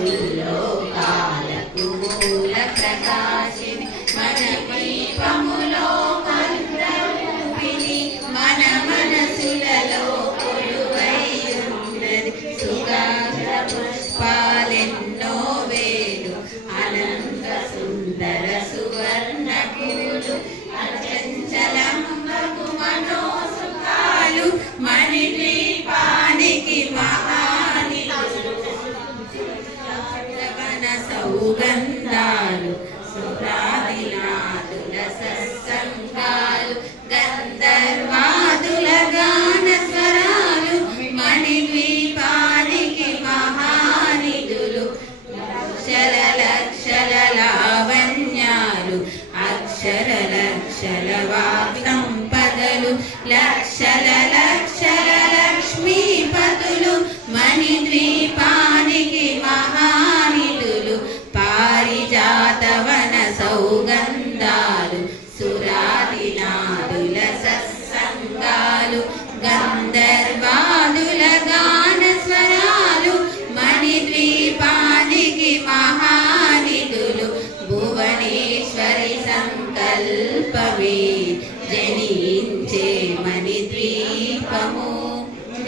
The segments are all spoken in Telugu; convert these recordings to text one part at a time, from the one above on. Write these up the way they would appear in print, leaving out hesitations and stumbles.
ముల్లోకాలకు మూల ప్రకాశిని మణిదీపములో మంత్రరూపిణి మన మనసులలో కొలువైయున్నది సుగంధ పుష్పాలెన్నో వేలు అనంత సుందర సువర్ణ పూలు అచంచలములకు మనోసుఖాలు మణిద్వీపానికి మహానిధులు సౌగంధాలు సురాదినాదుల సత్సంగాలు గంధర్వాదుల గాన స్వరాలు మణిద్వీపానికి మహానిధులు లక్షల లక్షల లావణ్యాలు అక్షర లక్షల వాక్ సంపదలు లక్షల లక్షల లక్ష్మీపతులు మణిద్వీపానికి మహానిధులు పారిజాతవన సౌగంధాలు సురాదినాదుల సత్సంగాలు గంధర్వాదుల గాన స్వరాలు మణిద్వీపానికి మహానిధులు భువనేశ్వరి సంకల్పమే జనించే మణిద్వీపము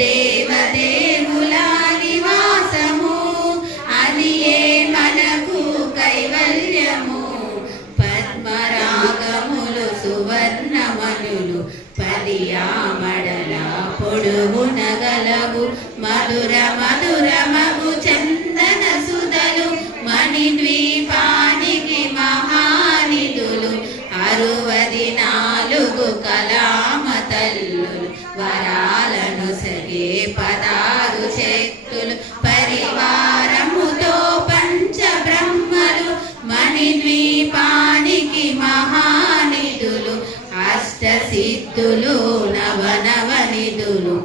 దేవదేవుల నివాసము అది ఏ మనకు కైవల్యము పద్మరాగములు సువర్ణమణులు పదియామడల పొడుగున గలవు మధుర మధురమగు చందన సుధలు మణిద్వీపానికి మహానిధులు 64 కళామతల్లులు వరాలను సగే 16 శక్తులు పరివారముతో పంచబ్రహ్మలు మణిద్వీపానికి మహానిధులు అష్టసిద్ధులు నవనవనిధులు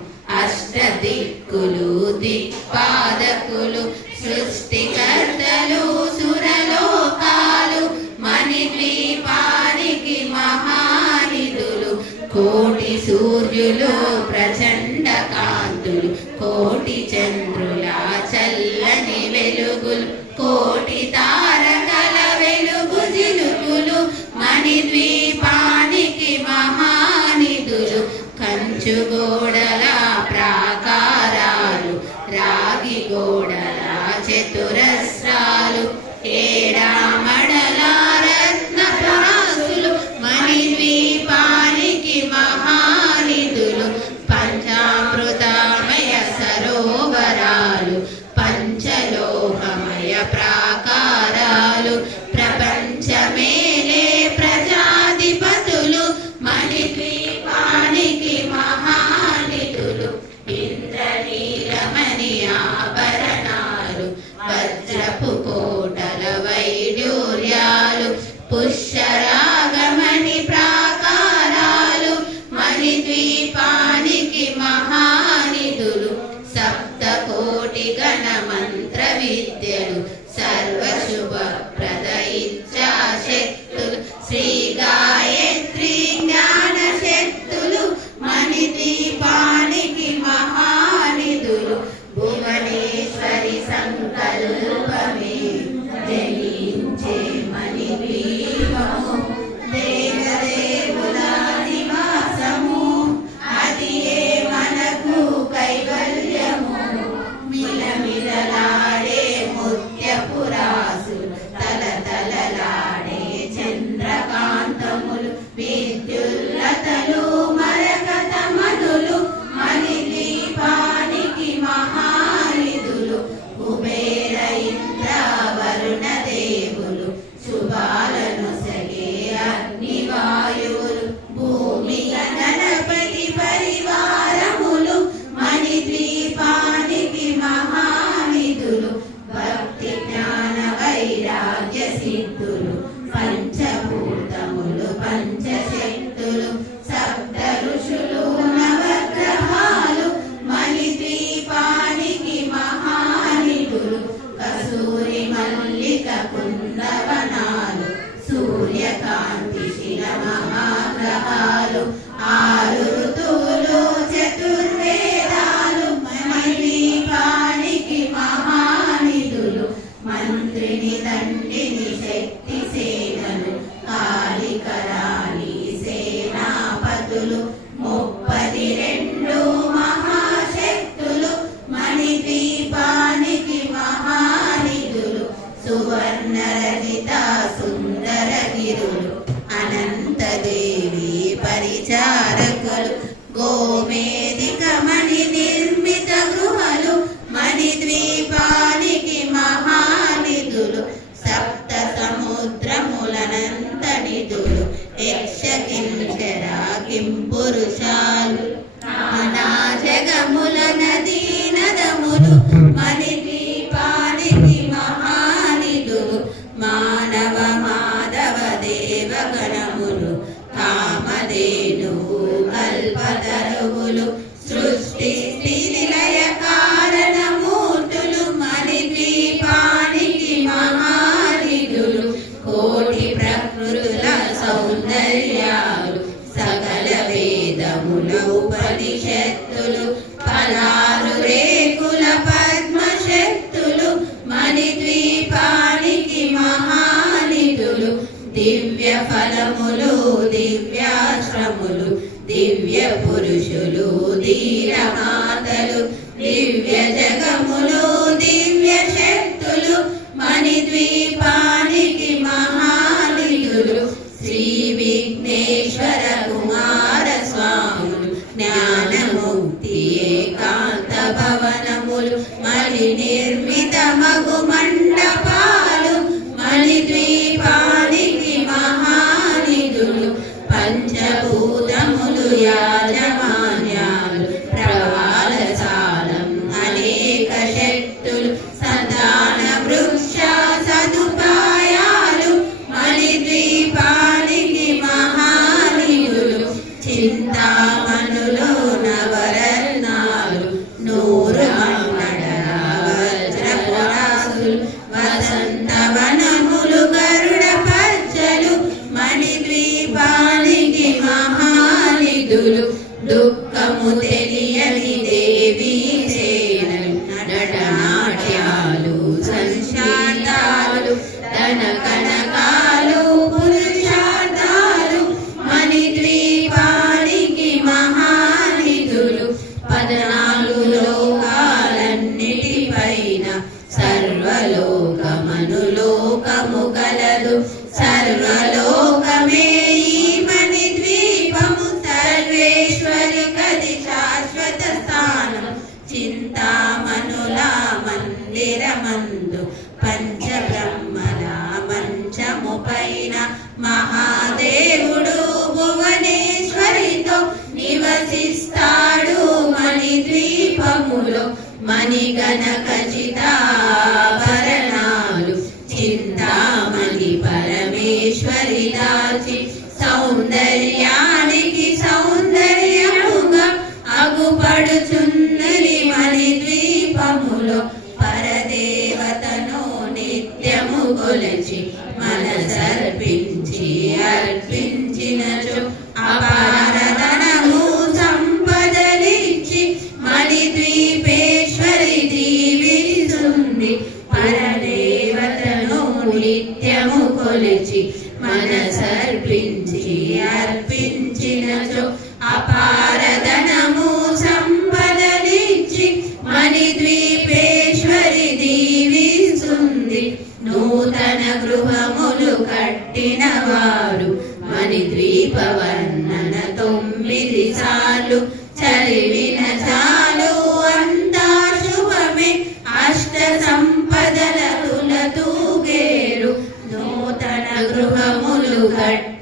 అష్టదిక్కులు దిక్పాదకులు సృష్టికర్తలు సురలోకాలు మణిద్వీపానికి మహానిధులు కోటి సూర్యులు ప్రచండ కాంతులు కోటి చంద్రుల చల్లని వెలుగులు కోటి తారకల వెలుగు జిలుగులు మణిద్వీపానికి మహానిధులు కంచు గోడల ప్రాకారాలు రాగి గోడల చతురస్రాలు ఏడామడల రత్న ప్రాసులు మణిద్వీపానికి మహానిధులు పంచామృతమయ సరోవరాలు పంచలోహమయ ప్రాకారాలు ప్రపంచమేలే ప్రజాధిపతులు మణిద్వీపానికి మహానిధులు ఇంద్రనీలమణి ఆభరణాలు వజ్రపు కోటల వైడూర్యాలు పుష్యరాగమణి ప్రాకారాలు మణిద్వీపానికి మహానిధులు సప్తకోటి గణ మంత్ర విద్యలు సర్వశుభప్రద ఇచ్ఛాశక్తులు శ్రీ గాయత్రి జ్ఞాన శక్తులు మణిద్వీపానికి మహానిధులు భువనేశ్వరి సంకల్పమే జనించే మణిద్వీపము దేవదేవుల నివాసము అది ఏ మనకు కైవల్యము మిలమిలలాడే ముత్యపురాసులు తలతలలాడే చంద్రకాంతములు విద్యుల్లతలు మరకతమనులు మణిద్వీపానికి మహానిధులు కుబేర ఇంద్ర వరుణ దేవులు శుభాలను సగే అగ్నివాయువులు భూమి గణపతి పరివారములు మణిద్వీపానికి మహానిధులు భక్తి జ్ఞాన వైరాగ్య సిద్ధులు పంచభూతములు పంచశక్తులు సప్త ఋషులు నవగ్రహాలు మణిద్వీపానికి మహానిధులు కసూరి మల్లిక కుందవనాలు సూర్యకాంతి శిల మహాగ్రహాలు 6 ఋతువులు చతుర్వేదాలు మణిద్వీపానికి మహానిధులు నందిని శక్తి సేనలు కాళికరాణి సేనాపతులు 32 మహాశక్తులు మణిద్వీపానికి మహానిధులు సువర్ణ రజిత సుందర గిరులు అనంతదేవి పరిచారకులు గోమేదిక మణి నిర్మిత గృహలు మణిద్వీపానికి మహానిధులు సప్త సముద్రములనంత నిధులు యక్ష కింకర కింపురుషాలు నానా జగముల నదీ నదములు మణిద్వీపానికి మహానిధులు మానవ మాధవ దేవగణములు కామధేను కల్పతరువులు సృష్టి స్థితి లయ కారణమూర్తులు మణిద్వీపానికి మహానిధులు కోటి ప్రకృతుల సౌందర్యాలు సకల వేదముల ఉపనిషత్తులు పలారు రేకుల పద్మశక్తులు మణిద్వీపానికి మహానిధులు దివ్య ఫలములు దివ్యాశ్రములు దివ్య పురుషులు ధీరమాతలు దివ్య జగములు దివ్య శక్తులు మణిద్వీపానికి మహానిధులు శ్రీ విఘ్నేశ్వర కుమార స్వాములు జ్ఞానముక్తి ఏకాంత భవనములు మణి నిర్మిత మగు మండపాలు మణిద్వీపానికి మహానిధులు పంచభూతములు యాజమాన్యాలు ప్రవాళశాలం అనేక శక్తులు సంతాన వృక్ష సదుపాయాలు మణిద్వీపానికి మహానిధులు చింతామణులు నవరత్నాలు నూరు వజ్రపురాసులు వసంతవనములు గరుడ పచ్చలు మణిద్వీపానికి మహానిధులు దుఃఖము తెలియని దేవీ సేనలు నటనాట్యాలు సంశాంతాలు ధన కనకాలు పురుషార్థాలు మణిద్వీపానికి మహానిధులు 14 లోకాలన్నిటిపైన సర్వలోకమనులోకము గలదు సర్వలోకమే ఈ మణిద్వీపము సర్వేశ్వరి కది శాశ్వత స్థానం చింతామణుల మందిరమందు పంచబ్రహ్మల మంచము పైన మహాదేవుడు భువనేశ్వరితో నివసిస్తాడు మణిద్వీపములో మణిగణ ఖచ్చితాభరణాలు చింతామణి పరమేశ్వరి దాచి సౌందర్యానికి సౌందర్యముగా అగుపడుచున్నది మణిద్వీపములో పరదేవతను నిత్యము కొలచి మనసర్పించి అర్పించినచో అపారధనము సంపదలిచ్చి మణిద్వీపేశ్వరి దీవిస్తుంది పరదేవతను నిత్యము కొలిచి మనసర్పించి అర్పించినచో అపారధనము సంపదలిచ్చి మణిద్వీపేశ్వరి దీవిస్తుంది నూతన గృహములు కట్టిన వారు మణిద్వీప వర్ణన 9 సార్లు చదివిన చాలు అంతా శుభమే అష్ట సంపదల తులతూగేరు నూతన గృహములు కట్టి